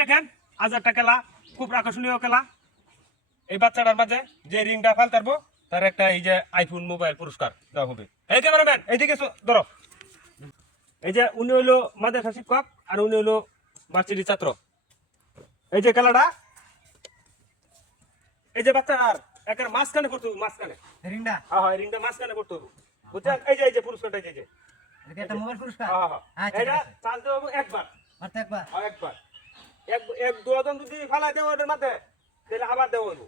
দেখেন আজারটা খেলা খুব আকর্ষণীয় খেলা। এই বাচ্চাটার মাঝে যে রিংটা ফালতারবো তার একটা এই যে আইফোন মোবাইল পুরস্কার দেওয়া হবে। এই ক্যামেরাম্যান এইদিকে ধরো। এই যে উনি হইলো মাদ্রাসা শিক্ষক আর উনি হইলো ভার্সিটির ছাত্র। এই যে খেলাটা এই যে বাচ্চাটার একের মাঝখানে করতে হবে, মাঝখানে রিংডা হ্যাঁ রিংটা মাঝখানে করতে হবে বুঝছেন। এই যে পুরস্কারটা এই যে এটা একটা মোবাইল পুরস্কার। হ্যাঁ আচ্ছা এটা চাল দেবো একবার আর তো একবার একবার এক দুজন যদি ফালাই দেবো ওটার মাঝে তাহলে আবার দেবো হইব।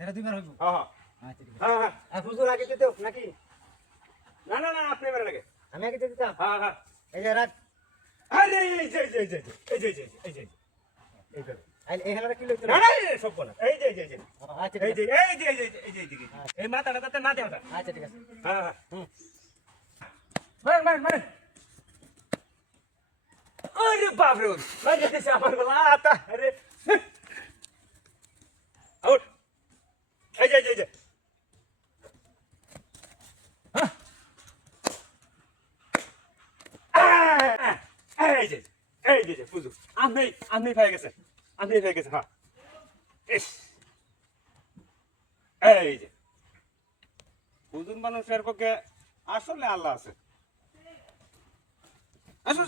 এটা দুইবার হইব। হ্যাঁ আচ্ছা ঠিক আছে। হ্যাঁ আর হুজুর আগে দিতে নাকি না না না আপনি এবারে লাগে। আমি আগে দিয়ে দিতাম? হ্যাঁ এই যে রাত আরে এই যে এই যে এই যে এই হেলাটা কি লইতো? না না সব বলা এই যে আচ্ছা এই ঠিক যে আছে। এই যে এই মাথাটা তাতে না দেওয়া। আচ্ছা ঠিক আছে। হ্যাঁ হুম। মারেন আরে বাপ রে মার যেতেছে আমার গলা আতা আরে আউট এই যে এই যে বুঝু আপনি পেয়ে গেছেন হ্যাঁ ইস এই যে বুঝুন মানুষের পক্ষে আসলে আল্লাহ আছে। আসো